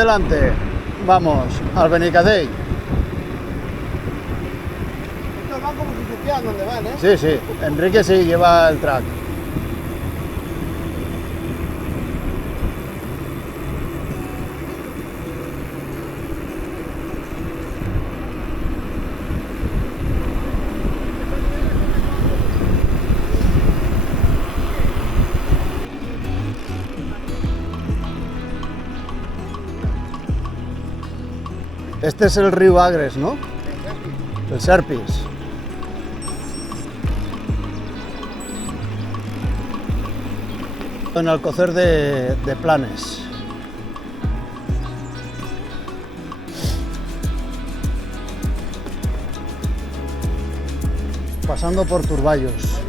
delante. Vamos al Benicadell. Estos van como si supieran dónde van, ¿eh? Sí, sí. Enrique sí lleva el track. Este es el río Agres, ¿no? El Serpis. En Alcocer de Planes. Pasando por Turballos.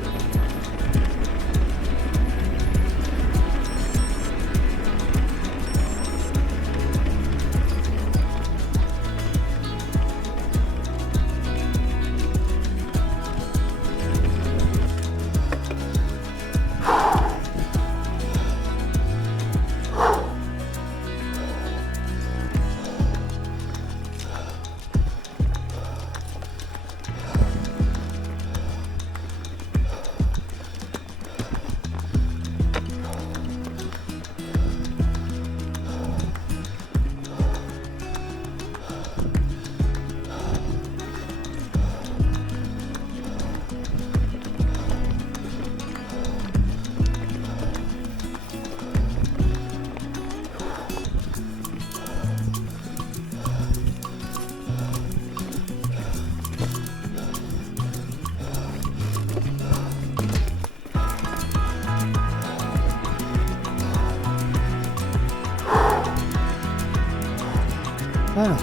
Bueno,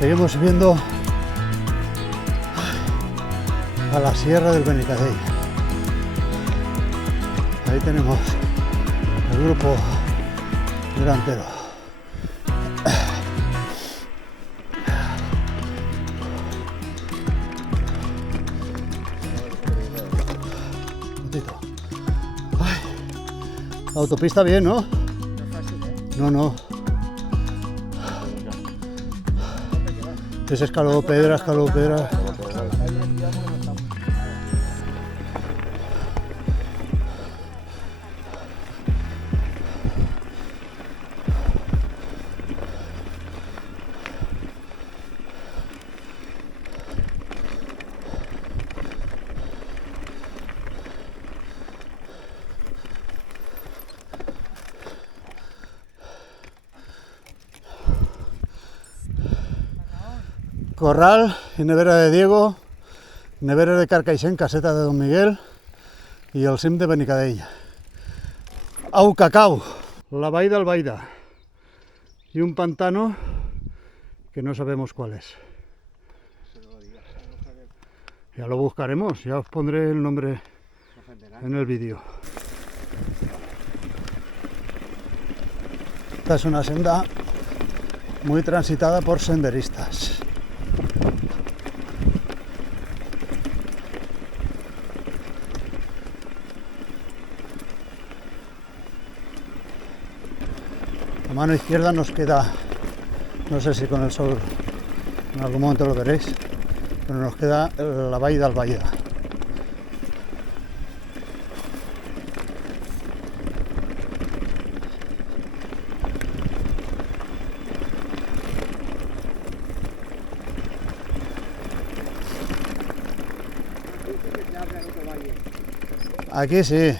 seguimos subiendo a la Sierra del Benicadell. Ahí tenemos el grupo delantero. Ay, la autopista bien, ¿no? No, no. Es escaló pedra. Corral y nevera de Diego, nevera de Carcaixent, caseta de Don Miguel y el cim de Benicadell. Au Cacau, la vall d'Albaida y un pantano que no sabemos cuál es. Ya lo buscaremos, ya os pondré el nombre en el vídeo. Esta es una senda muy transitada por senderistas. A mano izquierda nos queda, no sé si con el sol en algún momento lo veréis, pero nos queda la vall d'Albaida. Aquí sí.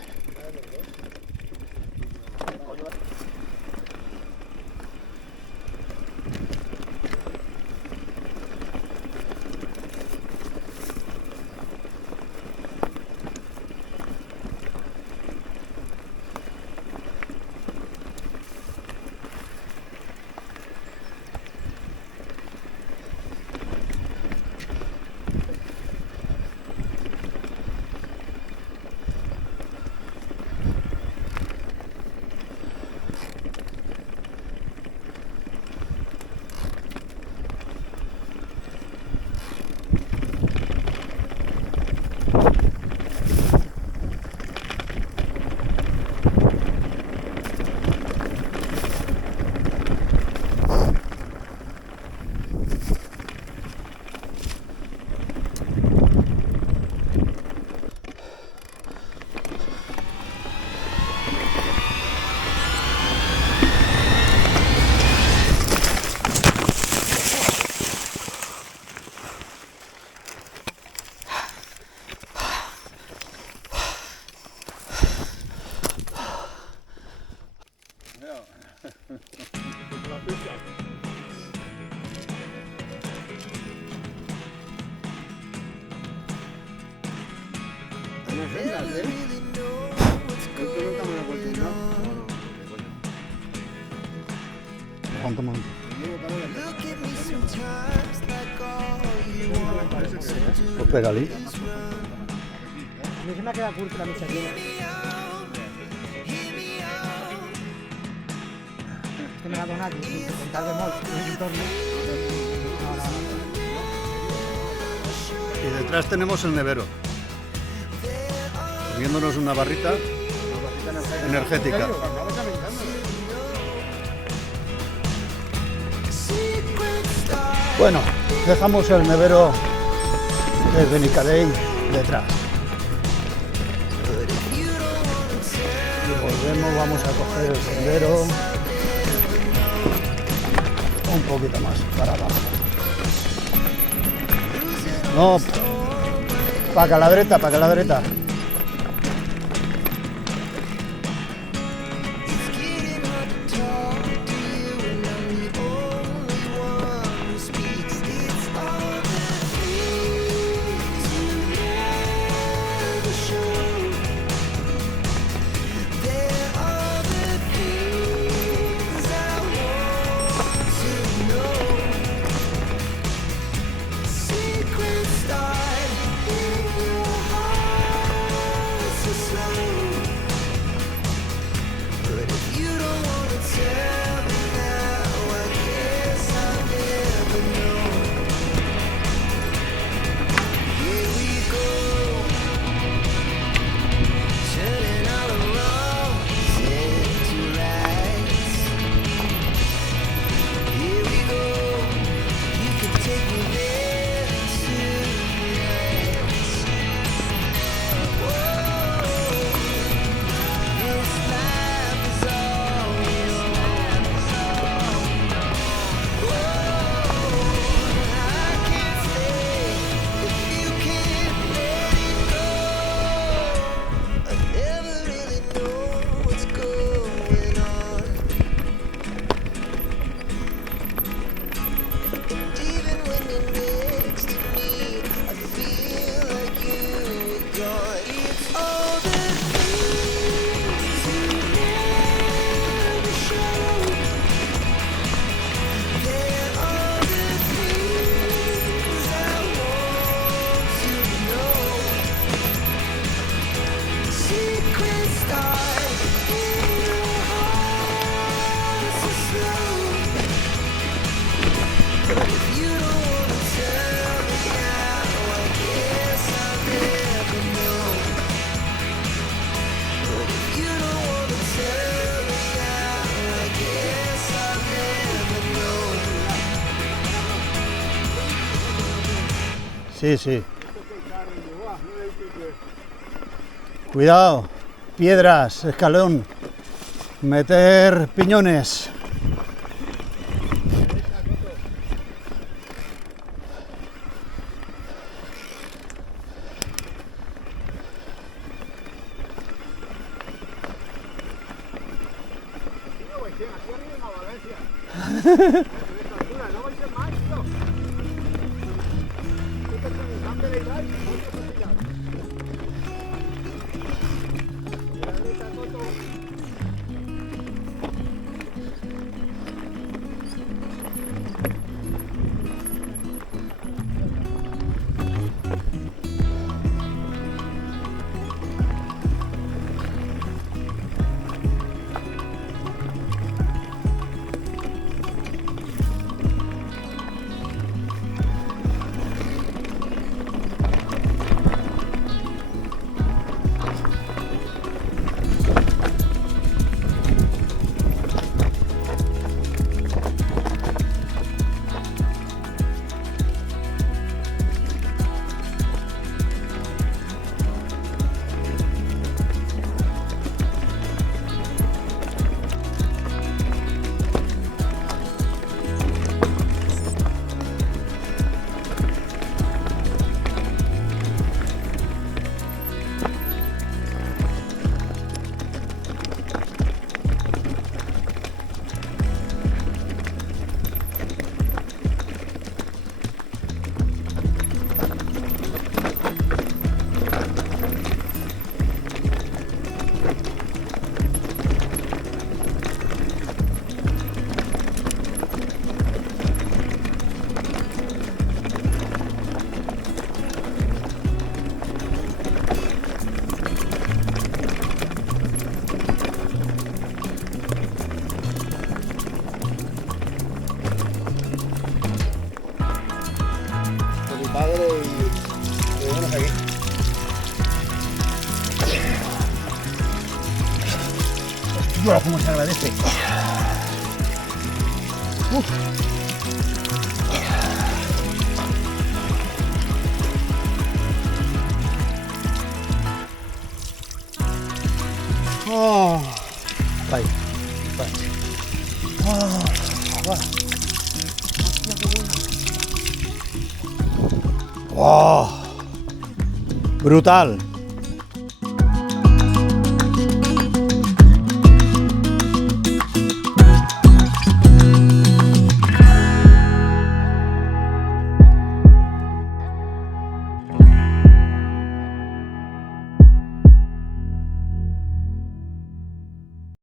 Pues pégale. A mí se me ha quedado curta la misa llena. Es que me la dona aquí, sin contar de mol, en el entorno. Y detrás tenemos el nevero, viéndonos una barrita energética. Bueno, dejamos el nevero de Benicadell detrás. Y volvemos, vamos a coger el sendero un poquito más para abajo. No, para acá a la derecha, para acá a la derecha. Sí, sí. Cuidado, piedras, escalón, meter piñones. Dios, cómo se agradece. Oh. Vai, vai. Oh. Brutal.